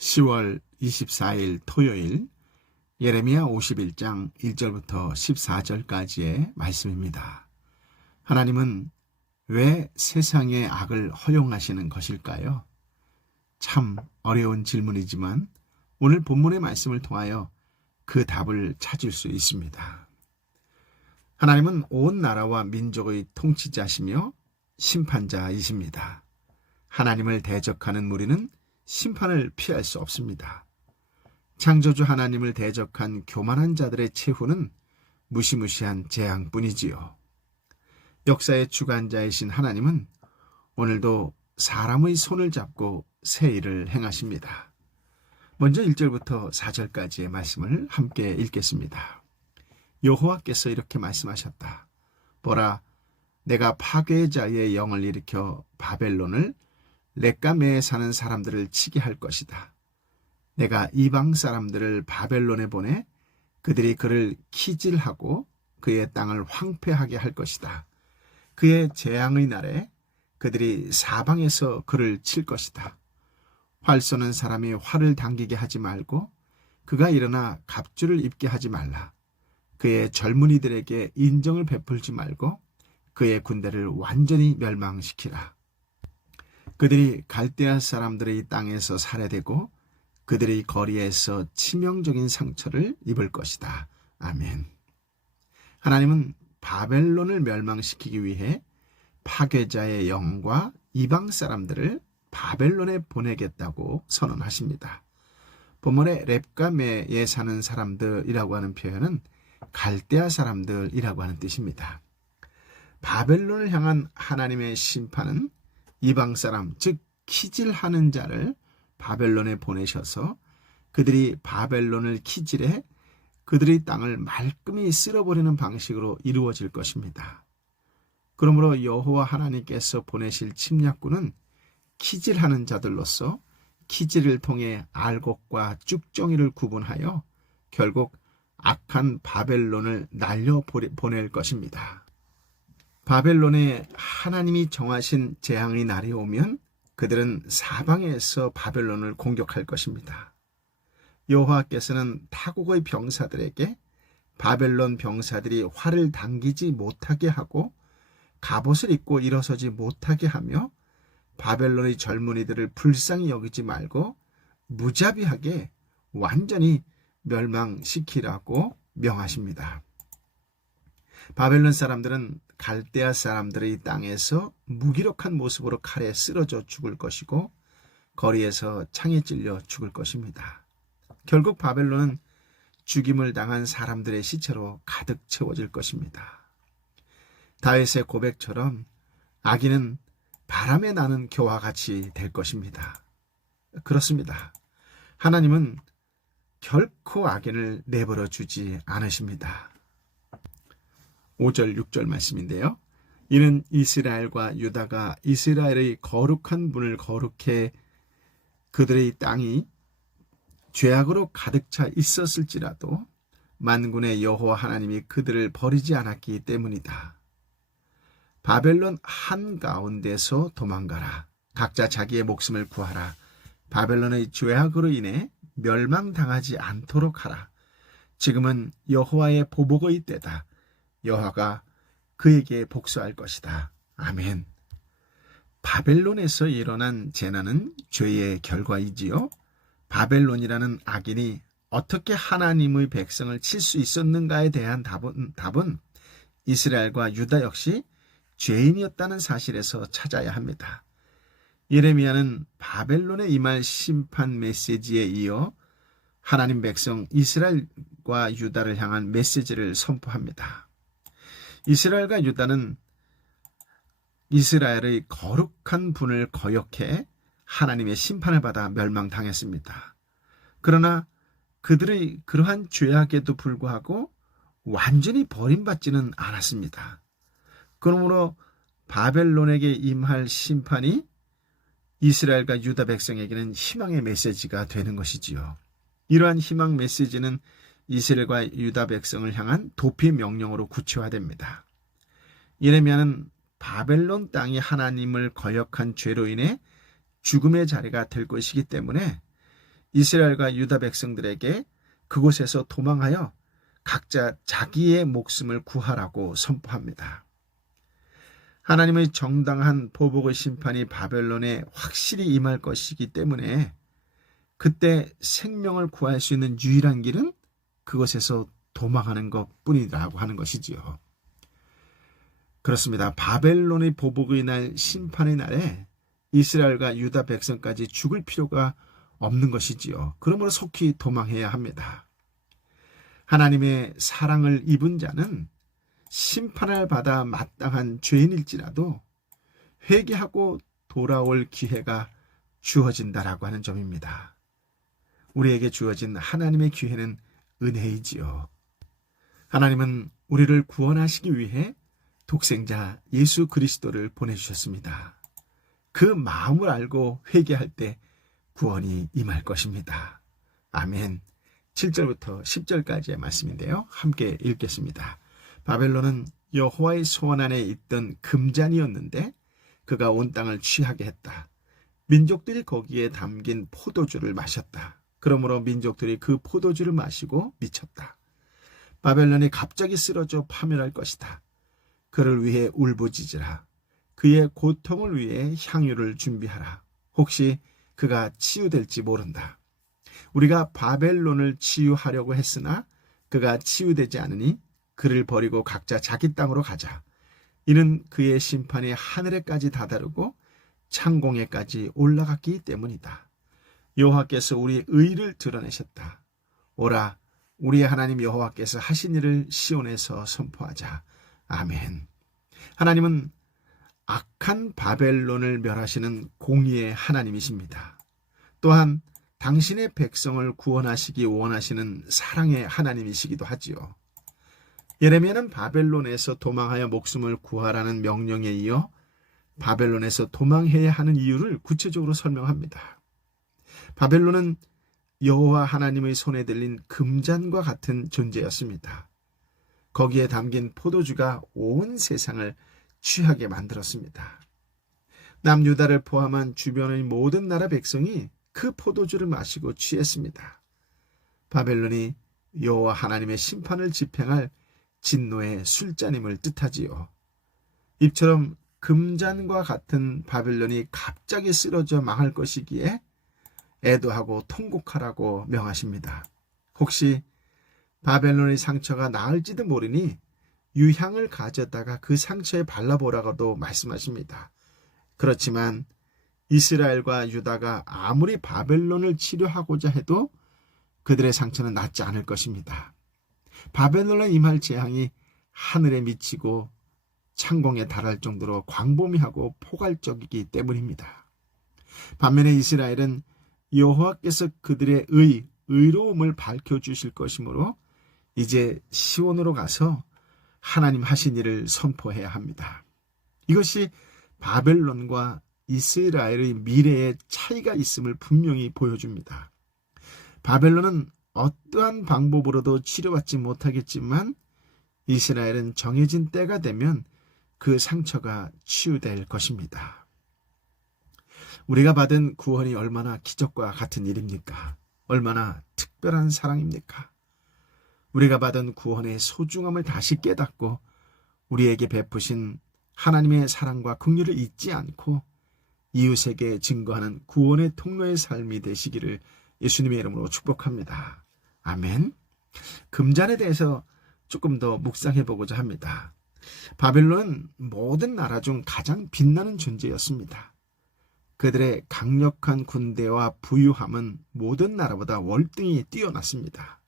10월 24일 토요일 예레미야 51장 1절부터 14절까지의 말씀입니다. 하나님은 왜 세상의 악을 허용하시는 것일까요? 참 어려운 질문이지만 오늘 본문의 말씀을 통하여 그 답을 찾을 수 있습니다. 하나님은 온 나라와 민족의 통치자시며 심판자이십니다. 하나님을 대적하는 무리는 심판을 피할 수 없습니다. 창조주 하나님을 대적한 교만한 자들의 최후는 무시무시한 재앙뿐이지요. 역사의 주관자이신 하나님은 오늘도 사람의 손을 잡고 새 일을 행하십니다. 먼저 1절부터 4절까지의 말씀을 함께 읽겠습니다. 여호와께서 이렇게 말씀하셨다. 보라, 내가 파괴자의 영을 일으켜 바벨론을 렉가메에 사는 사람들을 치게 할 것이다. 내가 이방 사람들을 바벨론에 보내 그들이 그를 키질하고 그의 땅을 황폐하게 할 것이다. 그의 재앙의 날에 그들이 사방에서 그를 칠 것이다. 활 쏘는 사람이 활을 당기게 하지 말고 그가 일어나 갑주를 입게 하지 말라. 그의 젊은이들에게 인정을 베풀지 말고 그의 군대를 완전히 멸망시키라. 그들이 갈대아 사람들의 땅에서 살해되고 그들의 거리에서 치명적인 상처를 입을 것이다. 아멘. 하나님은 바벨론을 멸망시키기 위해 파괴자의 영과 이방 사람들을 바벨론에 보내겠다고 선언하십니다. 본문의 렙가메에 사는 사람들이라고 하는 표현은 갈대아 사람들이라고 하는 뜻입니다. 바벨론을 향한 하나님의 심판은 이방 사람, 즉 키질하는 자를 바벨론에 보내셔서 그들이 바벨론을 키질해 그들의 땅을 말끔히 쓸어버리는 방식으로 이루어질 것입니다. 그러므로 여호와 하나님께서 보내실 침략군은 키질하는 자들로서 키질을 통해 알곡과 쭉정이를 구분하여 결국 악한 바벨론을 날려보낼 것입니다. 바벨론에 하나님이 정하신 재앙의 날이 오면 그들은 사방에서 바벨론을 공격할 것입니다. 여호와께서는 타국의 병사들에게 바벨론 병사들이 활을 당기지 못하게 하고 갑옷을 입고 일어서지 못하게 하며 바벨론의 젊은이들을 불쌍히 여기지 말고 무자비하게 완전히 멸망시키라고 명하십니다. 바벨론 사람들은 갈대아 사람들의 땅에서 무기력한 모습으로 칼에 쓰러져 죽을 것이고 거리에서 창에 찔려 죽을 것입니다. 결국 바벨론은 죽임을 당한 사람들의 시체로 가득 채워질 것입니다. 다윗의 고백처럼 악인은 바람에 나는 겨와 같이 될 것입니다. 그렇습니다. 하나님은 결코 악인을 내버려 주지 않으십니다. 5절 6절 말씀인데요. 이는 이스라엘과 유다가 이스라엘의 거룩한 분을 거룩해 그들의 땅이 죄악으로 가득 차 있었을지라도 만군의 여호와 하나님이 그들을 버리지 않았기 때문이다. 바벨론 한가운데서 도망가라. 각자 자기의 목숨을 구하라. 바벨론의 죄악으로 인해 멸망당하지 않도록 하라. 지금은 여호와의 보복의 때다. 여호와가 그에게 복수할 것이다. 아멘. 바벨론에서 일어난 재난은 죄의 결과이지요. 바벨론이라는 악인이 어떻게 하나님의 백성을 칠 수 있었는가에 대한 답은 이스라엘과 유다 역시 죄인이었다는 사실에서 찾아야 합니다. 예레미야는 바벨론에 임할 심판 메시지에 이어 하나님 백성 이스라엘과 유다를 향한 메시지를 선포합니다. 이스라엘과 유다는 이스라엘의 거룩한 분을 거역해 하나님의 심판을 받아 멸망당했습니다. 그러나 그들의 그러한 죄악에도 불구하고 완전히 버림받지는 않았습니다. 그러므로 바벨론에게 임할 심판이 이스라엘과 유다 백성에게는 희망의 메시지가 되는 것이지요. 이러한 희망 메시지는 이스라엘과 유다 백성을 향한 도피 명령으로 구체화됩니다. 예레미야는 바벨론 땅이 하나님을 거역한 죄로 인해 죽음의 자리가 될 것이기 때문에 이스라엘과 유다 백성들에게 그곳에서 도망하여 각자 자기의 목숨을 구하라고 선포합니다. 하나님의 정당한 보복의 심판이 바벨론에 확실히 임할 것이기 때문에 그때 생명을 구할 수 있는 유일한 길은 그것에서 도망하는 것뿐이라고 하는 것이지요. 그렇습니다. 바벨론의 보복의 날, 심판의 날에 이스라엘과 유다 백성까지 죽을 필요가 없는 것이지요. 그러므로 속히 도망해야 합니다. 하나님의 사랑을 입은 자는 심판을 받아 마땅한 죄인일지라도 회개하고 돌아올 기회가 주어진다라고 하는 점입니다. 우리에게 주어진 하나님의 기회는 은혜이지요. 하나님은 우리를 구원하시기 위해 독생자 예수 그리스도를 보내주셨습니다. 그 마음을 알고 회개할 때 구원이 임할 것입니다. 아멘. 7절부터 10절까지의 말씀인데요. 함께 읽겠습니다. 바벨론은 여호와의 소원 안에 있던 금잔이었는데 그가 온 땅을 취하게 했다. 민족들이 거기에 담긴 포도주를 마셨다. 그러므로 민족들이 그 포도주를 마시고 미쳤다. 바벨론이 갑자기 쓰러져 파멸할 것이다. 그를 위해 울부짖으라. 그의 고통을 위해 향유를 준비하라. 혹시 그가 치유될지 모른다. 우리가 바벨론을 치유하려고 했으나 그가 치유되지 않으니 그를 버리고 각자 자기 땅으로 가자. 이는 그의 심판이 하늘에까지 다다르고 창공에까지 올라갔기 때문이다. 여호와께서 우리 의를 드러내셨다. 오라, 우리의 하나님 여호와께서 하신 일을 시온에서 선포하자. 아멘. 하나님은 악한 바벨론을 멸하시는 공의의 하나님이십니다. 또한 당신의 백성을 구원하시기 원하시는 사랑의 하나님이시기도 하지요. 예레미야는 바벨론에서 도망하여 목숨을 구하라는 명령에 이어 바벨론에서 도망해야 하는 이유를 구체적으로 설명합니다. 바벨론은 여호와 하나님의 손에 들린 금잔과 같은 존재였습니다. 거기에 담긴 포도주가 온 세상을 취하게 만들었습니다. 남유다를 포함한 주변의 모든 나라 백성이 그 포도주를 마시고 취했습니다. 바벨론이 여호와 하나님의 심판을 집행할 진노의 술잔임을 뜻하지요. 이처럼 금잔과 같은 바벨론이 갑자기 쓰러져 망할 것이기에 애도하고 통곡하라고 명하십니다. 혹시 바벨론의 상처가 나을지도 모르니 유향을 가져다가 그 상처에 발라보라고도 말씀하십니다. 그렇지만 이스라엘과 유다가 아무리 바벨론을 치료하고자 해도 그들의 상처는 낫지 않을 것입니다. 바벨론에 임할 재앙이 하늘에 미치고 창공에 달할 정도로 광범위하고 포괄적이기 때문입니다. 반면에 이스라엘은 여호와께서 그들의 의로움을 밝혀주실 것이므로 이제 시온으로 가서 하나님 하신 일을 선포해야 합니다. 이것이 바벨론과 이스라엘의 미래에 차이가 있음을 분명히 보여줍니다. 바벨론은 어떠한 방법으로도 치료받지 못하겠지만 이스라엘은 정해진 때가 되면 그 상처가 치유될 것입니다. 우리가 받은 구원이 얼마나 기적과 같은 일입니까? 얼마나 특별한 사랑입니까? 우리가 받은 구원의 소중함을 다시 깨닫고 우리에게 베푸신 하나님의 사랑과 긍휼을 잊지 않고 이웃에게 증거하는 구원의 통로의 삶이 되시기를 예수님의 이름으로 축복합니다. 아멘. 금잔에 대해서 조금 더 묵상해 보고자 합니다. 바벨론은 모든 나라 중 가장 빛나는 존재였습니다. 그들의 강력한 군대와 부유함은 모든 나라보다 월등히 뛰어났습니다.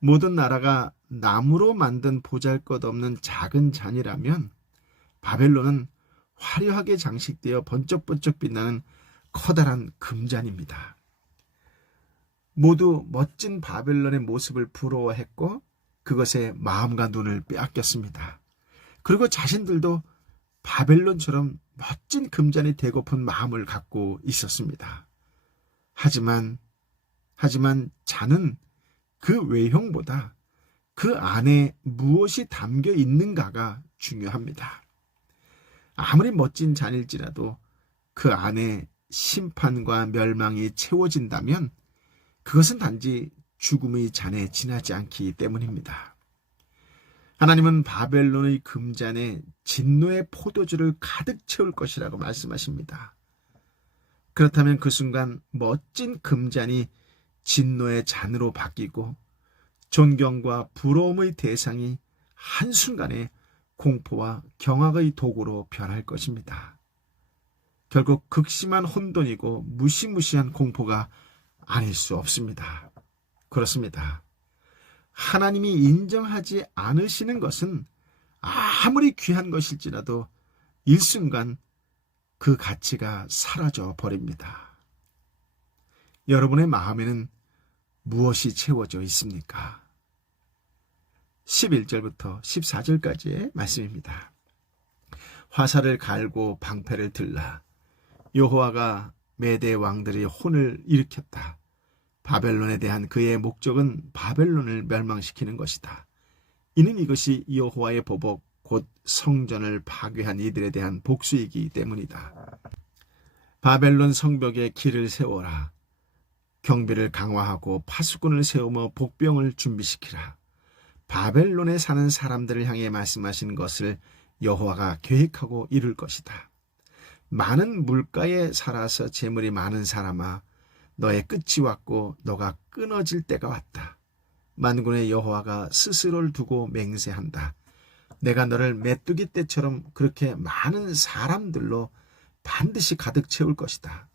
모든 나라가 나무로 만든 보잘것없는 작은 잔이라면 바벨론은 화려하게 장식되어 번쩍번쩍 빛나는 커다란 금잔입니다. 모두 멋진 바벨론의 모습을 부러워했고 그것에 마음과 눈을 빼앗겼습니다. 그리고 자신들도 바벨론처럼 멋진 금잔이 되고픈 마음을 갖고 있었습니다. 하지만 잔은 그 외형보다 그 안에 무엇이 담겨 있는가가 중요합니다. 아무리 멋진 잔일지라도 그 안에 심판과 멸망이 채워진다면 그것은 단지 죽음의 잔에 지나지 않기 때문입니다. 하나님은 바벨론의 금잔에 진노의 포도주를 가득 채울 것이라고 말씀하십니다. 그렇다면 그 순간 멋진 금잔이 진노의 잔으로 바뀌고 존경과 부러움의 대상이 한순간에 공포와 경악의 도구로 변할 것입니다. 결국 극심한 혼돈이고 무시무시한 공포가 아닐 수 없습니다. 그렇습니다. 하나님이 인정하지 않으시는 것은 아무리 귀한 것일지라도 일순간 그 가치가 사라져 버립니다. 여러분의 마음에는 무엇이 채워져 있습니까? 11절부터 14절까지의 말씀입니다. 화살을 갈고 방패를 들라. 여호와가 메대 왕들의 혼을 일으켰다. 바벨론에 대한 그의 목적은 바벨론을 멸망시키는 것이다. 이는 이것이 여호와의 보복 곧 성전을 파괴한 이들에 대한 복수이기 때문이다. 바벨론 성벽에 길을 세워라. 경비를 강화하고 파수꾼을 세우며 복병을 준비시키라. 바벨론에 사는 사람들을 향해 말씀하신 것을 여호와가 계획하고 이룰 것이다. 많은 물가에 살아서 재물이 많은 사람아, 너의 끝이 왔고 너가 끊어질 때가 왔다. 만군의 여호와가 스스로를 두고 맹세한다. 내가 너를 메뚜기 떼처럼 그렇게 많은 사람들로 반드시 가득 채울 것이다.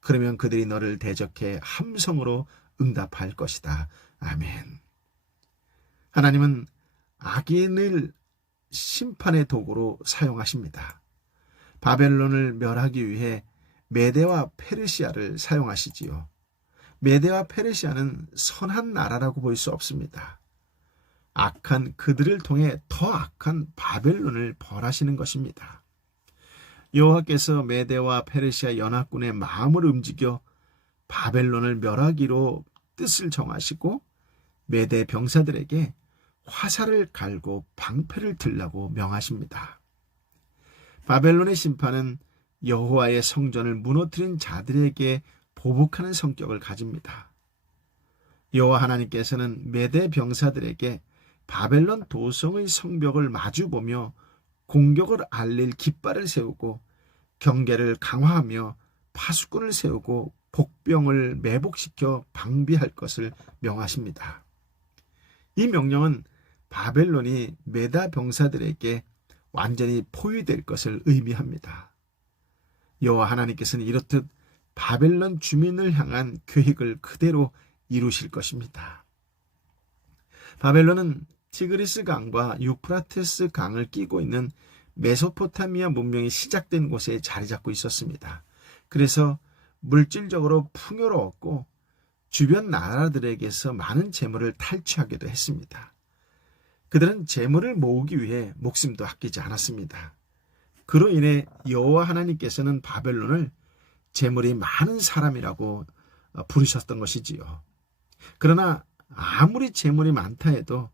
그러면 그들이 너를 대적해 함성으로 응답할 것이다. 아멘. 하나님은 악인을 심판의 도구로 사용하십니다. 바벨론을 멸하기 위해 메대와 페르시아를 사용하시지요. 메대와 페르시아는 선한 나라라고 볼 수 없습니다. 악한 그들을 통해 더 악한 바벨론을 벌하시는 것입니다. 여호와께서 메대와 페르시아 연합군의 마음을 움직여 바벨론을 멸하기로 뜻을 정하시고 메대 병사들에게 화살을 갈고 방패를 들라고 명하십니다. 바벨론의 심판은 여호와의 성전을 무너뜨린 자들에게 보복하는 성격을 가집니다. 여호와 하나님께서는 메대 병사들에게 바벨론 도성의 성벽을 마주보며 공격을 알릴 깃발을 세우고 경계를 강화하며 파수꾼을 세우고 복병을 매복시켜 방비할 것을 명하십니다. 이 명령은 바벨론이 메다 병사들에게 완전히 포위될 것을 의미합니다. 여호와 하나님께서는 이렇듯 바벨론 주민을 향한 계획을 그대로 이루실 것입니다. 바벨론은 티그리스 강과 유프라테스 강을 끼고 있는 메소포타미아 문명이 시작된 곳에 자리 잡고 있었습니다. 그래서 물질적으로 풍요로웠고 주변 나라들에게서 많은 재물을 탈취하기도 했습니다. 그들은 재물을 모으기 위해 목숨도 아끼지 않았습니다. 그로 인해 여호와 하나님께서는 바벨론을 재물이 많은 사람이라고 부르셨던 것이지요. 그러나 아무리 재물이 많다 해도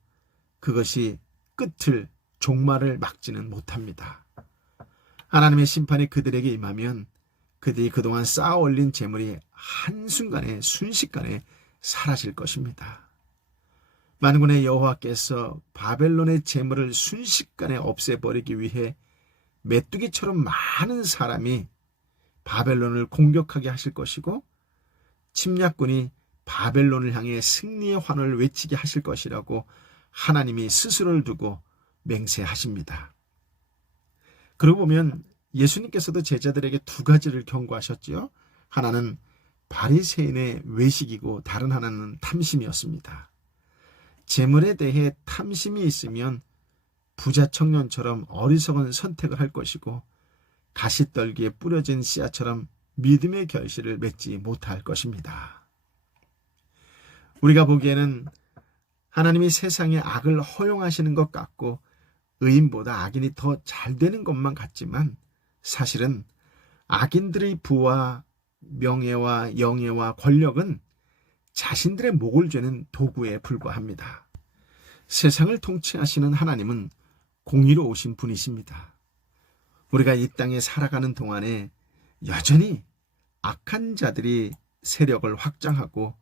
그것이 끝을 종말을 막지는 못합니다. 하나님의 심판이 그들에게 임하면 그들이 그동안 쌓아 올린 재물이 한순간에 순식간에 사라질 것입니다. 만군의 여호와께서 바벨론의 재물을 순식간에 없애버리기 위해 메뚜기처럼 많은 사람이 바벨론을 공격하게 하실 것이고 침략군이 바벨론을 향해 승리의 환호를 외치게 하실 것이라고 하나님이 스스로를 두고 맹세하십니다. 그러고 보면 예수님께서도 제자들에게 두 가지를 경고하셨지요. 하나는 바리새인의 외식이고 다른 하나는 탐심이었습니다. 재물에 대해 탐심이 있으면 부자 청년처럼 어리석은 선택을 할 것이고 가시떨기에 뿌려진 씨앗처럼 믿음의 결실을 맺지 못할 것입니다. 우리가 보기에는 하나님이 세상의 악을 허용하시는 것 같고 의인보다 악인이 더 잘 되는 것만 같지만 사실은 악인들의 부와 명예와 영예와 권력은 자신들의 목을 죄는 도구에 불과합니다. 세상을 통치하시는 하나님은 공의로우신 분이십니다. 우리가 이 땅에 살아가는 동안에 여전히 악한 자들이 세력을 확장하고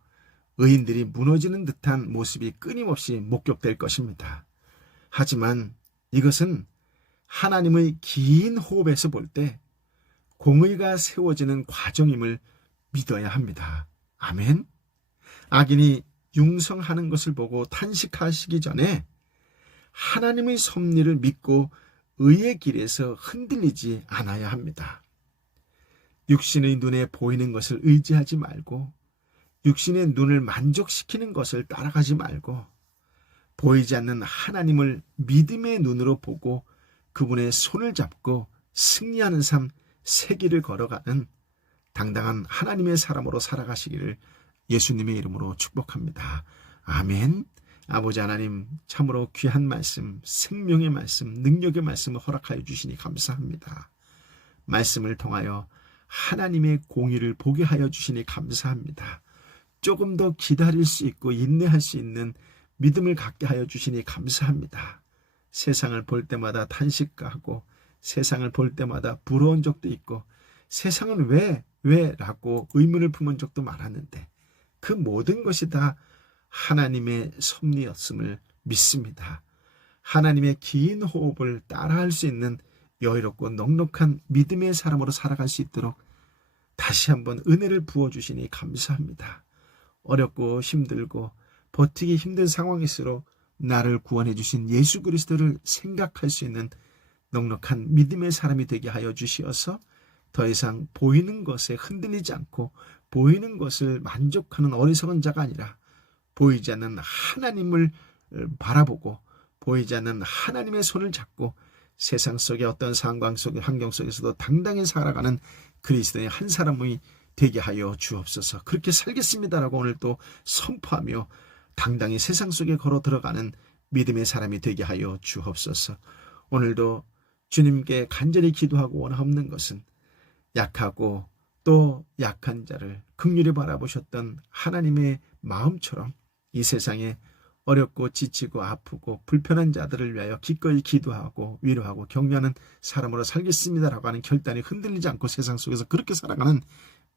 의인들이 무너지는 듯한 모습이 끊임없이 목격될 것입니다. 하지만 이것은 하나님의 긴 호흡에서 볼 때 공의가 세워지는 과정임을 믿어야 합니다. 아멘. 악인이 융성하는 것을 보고 탄식하시기 전에 하나님의 섭리를 믿고 의의 길에서 흔들리지 않아야 합니다. 육신의 눈에 보이는 것을 의지하지 말고 육신의 눈을 만족시키는 것을 따라가지 말고 보이지 않는 하나님을 믿음의 눈으로 보고 그분의 손을 잡고 승리하는 삶 새 길을 걸어가는 당당한 하나님의 사람으로 살아가시기를 예수님의 이름으로 축복합니다. 아멘. 아버지 하나님, 참으로 귀한 말씀, 생명의 말씀, 능력의 말씀을 허락하여 주시니 감사합니다. 말씀을 통하여 하나님의 공의를 보게 하여 주시니 감사합니다. 조금 더 기다릴 수 있고 인내할 수 있는 믿음을 갖게 하여 주시니 감사합니다. 세상을 볼 때마다 탄식하고 세상을 볼 때마다 부러운 적도 있고 세상은 왜라고 의문을 품은 적도 많았는데 그 모든 것이 다 하나님의 섭리였음을 믿습니다. 하나님의 긴 호흡을 따라할 수 있는 여유롭고 넉넉한 믿음의 사람으로 살아갈 수 있도록 다시 한번 은혜를 부어주시니 감사합니다. 어렵고 힘들고 버티기 힘든 상황일수록 나를 구원해 주신 예수 그리스도를 생각할 수 있는 넉넉한 믿음의 사람이 되게 하여 주시어서 더 이상 보이는 것에 흔들리지 않고 보이는 것을 만족하는 어리석은 자가 아니라 보이지 않는 하나님을 바라보고 보이지 않는 하나님의 손을 잡고 세상 속의 어떤 상황 속의 환경 속에서도 당당히 살아가는 그리스도의 한 사람이 되게 하여 주옵소서. 그렇게 살겠습니다라고 오늘 또 선포하며 당당히 세상 속에 걸어 들어가는 믿음의 사람이 되게 하여 주옵소서. 오늘도 주님께 간절히 기도하고 원하옵는 것은 약하고 또 약한 자를 긍휼히 바라보셨던 하나님의 마음처럼 이 세상에 어렵고 지치고 아프고 불편한 자들을 위하여 기꺼이 기도하고 위로하고 격려하는 사람으로 살겠습니다라고 하는 결단이 흔들리지 않고 세상 속에서 그렇게 살아가는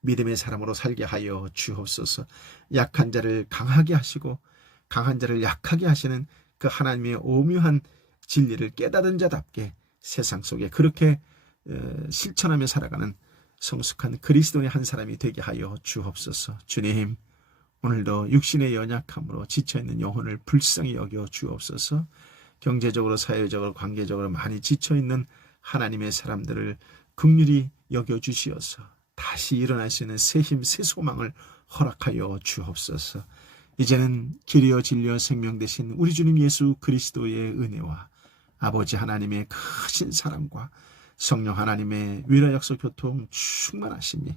믿음의 사람으로 살게 하여 주옵소서. 약한 자를 강하게 하시고 강한 자를 약하게 하시는 그 하나님의 오묘한 진리를 깨닫은 자답게 세상 속에 그렇게 실천하며 살아가는 성숙한 그리스도의 한 사람이 되게 하여 주옵소서. 주님, 오늘도 육신의 연약함으로 지쳐있는 영혼을 불쌍히 여겨 주옵소서. 경제적으로 사회적으로 관계적으로 많이 지쳐있는 하나님의 사람들을 긍휼히 여겨 주시어서 다시 일어날 수 있는 새 힘, 새 소망을 허락하여 주옵소서. 이제는 길이요 진리요 생명 되신 우리 주님 예수 그리스도의 은혜와 아버지 하나님의 크신 사랑과 성령 하나님의 위로 약속 교통 충만하심이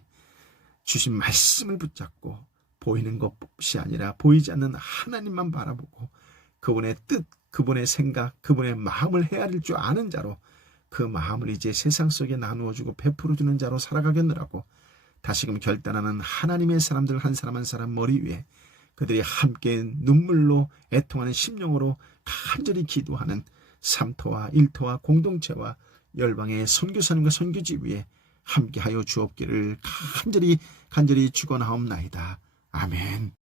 주신 말씀을 붙잡고 보이는 것이 아니라 보이지 않는 하나님만 바라보고 그분의 뜻, 그분의 생각, 그분의 마음을 헤아릴 줄 아는 자로 그 마음을 이제 세상 속에 나누어주고 베풀어주는 자로 살아가겠느라고 다시금 결단하는 하나님의 사람들 한 사람 한 사람 머리 위에 그들이 함께 눈물로 애통하는 심령으로 간절히 기도하는 삼토와 일토와 공동체와 열방의 선교사님과 선교지 위에 함께하여 주옵기를 간절히 축원하옵나이다. 아멘.